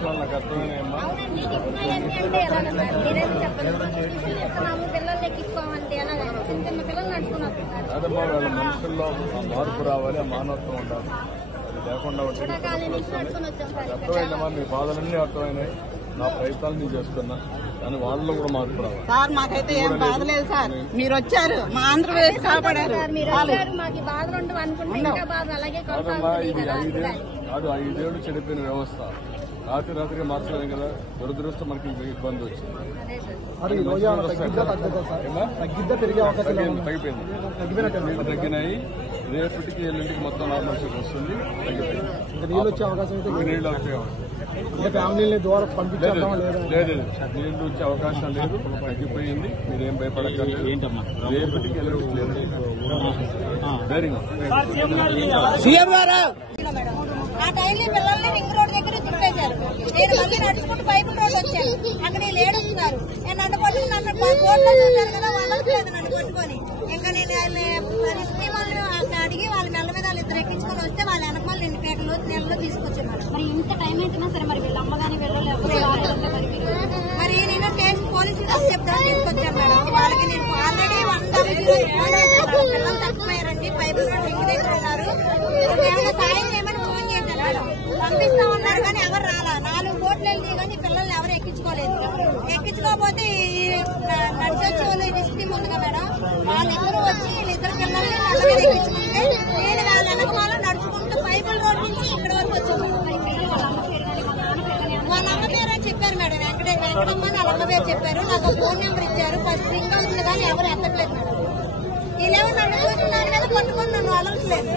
కష్టాలు నాకు అర్థమైనాయమ్మా. అదమ్మా వాళ్ళ మనుషుల్లో మార్పు రావాలి, ఆ మానవత్వం ఉండాలి. అది లేకుండా అర్థమైందమ్మా. మీ బాధలన్నీ అర్థమైనాయి. నా ప్రయత్నాలు నేను చేస్తున్నా, కానీ వాళ్ళలో కూడా మార్పు రావాలి. సార్ మాకైతే ఏం బాధ లేదు సార్. మీరు వచ్చారు, మా ఆంధ్రప్రదేశ్ కాపాడారు. కాదమ్మా, ఇది 5 ఏళ్ళు చెడిపోయిన వ్యవస్థ. రాత్రిగా మార్చలేం కదా. దురదృష్టం మనకి ఇబ్బంది వచ్చింది. తగ్గిపోయింది, తగ్గినాయి. రేపటికి ఎల్లుంటికి మొత్తం నార్మల్ వస్తుంది. తగ్గిపోయింది. నీళ్ళు వచ్చే అవకాశం నీళ్ళు నీళ్లు వచ్చే అవకాశం లేదు. తగ్గిపోయింది. మీరేం భయపడక్కర్లేదు. రేపటికి ఎల్లుంటికి లేదు. ఆ డైలీ పిల్లల్ని రింగ్ రోడ్ దగ్గర తిప్పేశారు. నేను మళ్ళీ నడుచుకుంటూ పైపు రోడ్ వచ్చాను. అక్కడ వీళ్ళు ఏడుస్తున్నారు. నేను నన్ను పట్టుకుని నన్ను కోర్టులో చూశాను కదా, వాళ్ళకి లేదు నన్ను పట్టుకొని. ఇంకా నేను రిస్క్ వాళ్ళు అడిగి వాళ్ళ మెల్ల మీద వాళ్ళు ఇద్దరు ఎక్కించుకొని వస్తే వాళ్ళ వెనకాల నేను పేటలో నెలలో తీసుకొచ్చాను. మరి ఇంత టైం అయినా సరే మరి వీళ్ళ అమ్మగాని వెళ్ళలేకపోతే మరి నేను కేసు పోలీసులు చెప్తాను తీసుకొచ్చాను మేడం. వాళ్ళకి నేను ఆల్రెడీ 100 పిల్లలు తక్కువయ్యారండి. పైపు రోడ్ రింగ్ దగ్గర ఉన్నారు. సాయం చేయమని ఫోన్ చేశాను మేడం. పంపిస్తా ఉన్నారు కానీ ఎవరు రాలా. 4 కోట్లు వెళ్ళి కానీ పిల్లల్ని ఎవరు ఎక్కించుకోలేదు. ఎక్కించుకోకపోతే నడిచొచ్చి వాళ్ళు రిస్క్ టీమ్ ఉందిగా మేడం, వాళ్ళిద్దరూ వచ్చి వీళ్ళిద్దరు పిల్లల్ని నడుచుకుని ఎక్కించుకుంటే నేను వాళ్ళ వెనకాల నడుచుకుంటూ పైపుల రోడ్ నుంచి ఇక్కడ వరకు వచ్చాను. వాళ్ళ అమ్మ పేరు అని చెప్పారు మేడం. వెంకటమ్మ వాళ్ళ అమ్మ పేరు చెప్పారు. నాకు ఫోన్ నెంబర్ ఇచ్చారు. ఫస్ట్ రింగ్ ఉంది కానీ ఎవరు ఎత్తట్లేదు మేడం. వీళ్ళేమో నన్ను చూస్తున్నారు కదా, పట్టుకొని నన్ను అలవట్లేదు.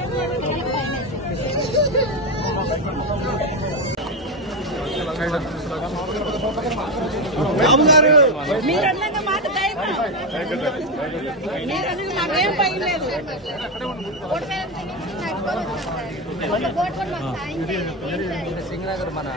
మీరన్నాక మాట నాకేం భయం లేదు. సింగనగర్ మన